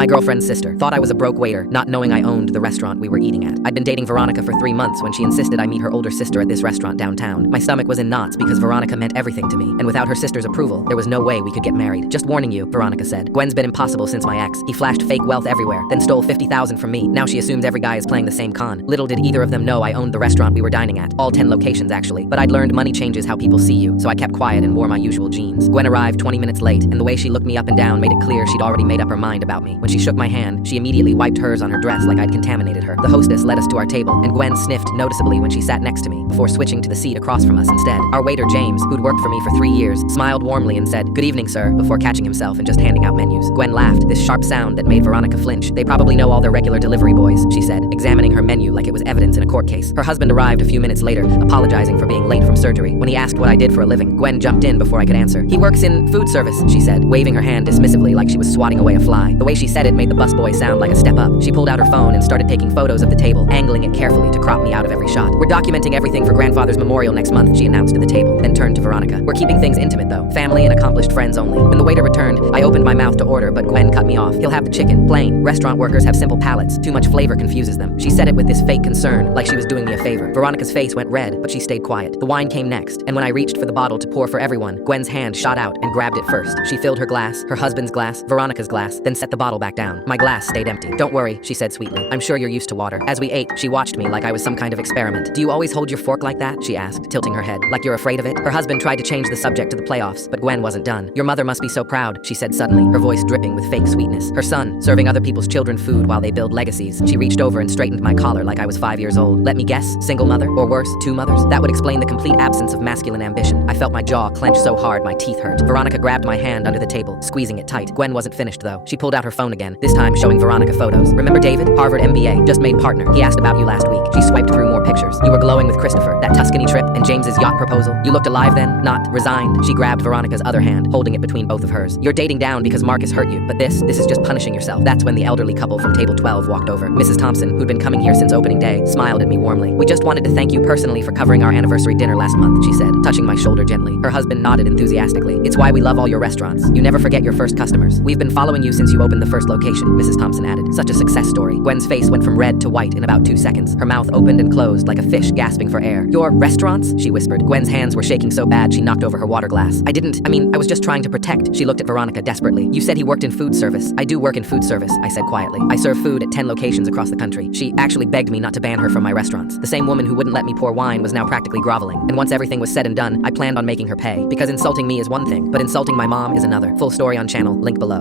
My girlfriend's sister. Thought I was a broke waiter, not knowing I owned the restaurant we were eating at. I'd been dating Veronica for 3 months when she insisted I meet her older sister at this restaurant downtown. My stomach was in knots because Veronica meant everything to me, and without her sister's approval, there was no way we could get married. Just warning you, Veronica said. Gwen's been impossible since my ex. He flashed fake wealth everywhere, then stole $50,000 from me. Now she assumes every guy is playing the same con. Little did either of them know I owned the restaurant we were dining at. All 10 locations, actually. But I'd learned money changes how people see you, so I kept quiet and wore my usual jeans. Gwen arrived 20 minutes late, and the way she looked me up and down made it clear she'd already made up her mind about me. When she shook my hand, she immediately wiped hers on her dress like I'd contaminated her. The hostess led us to our table, and Gwen sniffed noticeably when she sat next to me, before switching to the seat across from us instead. Our waiter, James, who'd worked for me for 3 years, smiled warmly and said, "Good evening, sir," before catching himself and just handing out menus. Gwen laughed, this sharp sound that made Veronica flinch. "They probably know all their regular delivery boys," she said, examining her menu like it was evidence in a court case. Her husband arrived a few minutes later, apologizing for being late from surgery. When he asked what I did for a living, Gwen jumped in before I could answer. "He works in food service," she said, waving her hand dismissively like she was swatting away a fly. The way she said it made the busboy sound like a step up. She pulled out her phone and started taking photos of the table, angling it carefully to crop me out of every shot. "We're documenting everything for grandfather's memorial next month," she announced to the table, then turned to Veronica. "We're keeping things intimate though. Family and accomplished friends only." When the waiter returned, I opened my mouth to order, but Gwen cut me off. "He'll have the chicken, plain. Restaurant workers have simple palates. Too much flavor confuses them." She said it with this fake concern, like she was doing me a favor. Veronica's face went red, but she stayed quiet. The wine came next, and when I reached for the bottle to pour for everyone, Gwen's hand shot out and grabbed it first. She filled her glass, her husband's glass, Veronica's glass, then set the bottle back down. My glass stayed empty. "Don't worry," she said sweetly. "I'm sure you're used to water." As we ate, she watched me like I was some kind of experiment. "Do you always hold your fork like that?" she asked, tilting her head, "like you're afraid of it?" Her husband tried to change the subject to the playoffs, but Gwen wasn't done. "Your mother must be so proud," she said suddenly, her voice dripping with fake sweetness. "Her son, serving other people's children food while they build legacies." She reached over and straightened my collar like I was 5 years old. "Let me guess, single mother? Or worse, 2 mothers? That would explain the complete absence of masculine ambition." I felt my jaw clench so hard my teeth hurt. Veronica grabbed my hand under the table, squeezing it tight. Gwen wasn't finished though. She pulled out her phone again, this time showing Veronica photos. "Remember David? Harvard MBA, just made partner. He asked about you last week." She swiped through more pictures. "You were glowing with Christopher, that Tuscany trip, and James's yacht proposal. You looked alive then, not resigned." She grabbed Veronica's other hand, holding it between both of hers. "You're dating down because Marcus hurt you, but this is just punishing yourself." That's when the elderly couple from table 12 walked over. Mrs. Thompson, who'd been coming here since opening day, smiled at me warmly. "We just wanted to thank you personally for covering our anniversary dinner last month," she said, touching my shoulder gently. Her husband nodded enthusiastically. "It's why we love all your restaurants. You never forget your first customers. We've been following you since you opened the first location," Mrs. Thompson added. Such a success story. Gwen's face went from red to white in about 2 seconds. Her mouth opened and closed like a fish gasping for air. "Your restaurants?" she whispered. Gwen's hands were shaking so bad she knocked over her water glass. I was just trying to protect." She looked at Veronica desperately. "You said he worked in food service." "I do work in food service," I said quietly. "I serve food at 10 locations across the country." She actually begged me not to ban her from my restaurants. The same woman who wouldn't let me pour wine was now practically groveling. And once everything was said and done, I planned on making her pay. Because insulting me is one thing, but insulting my mom is another. Full story on channel, link below.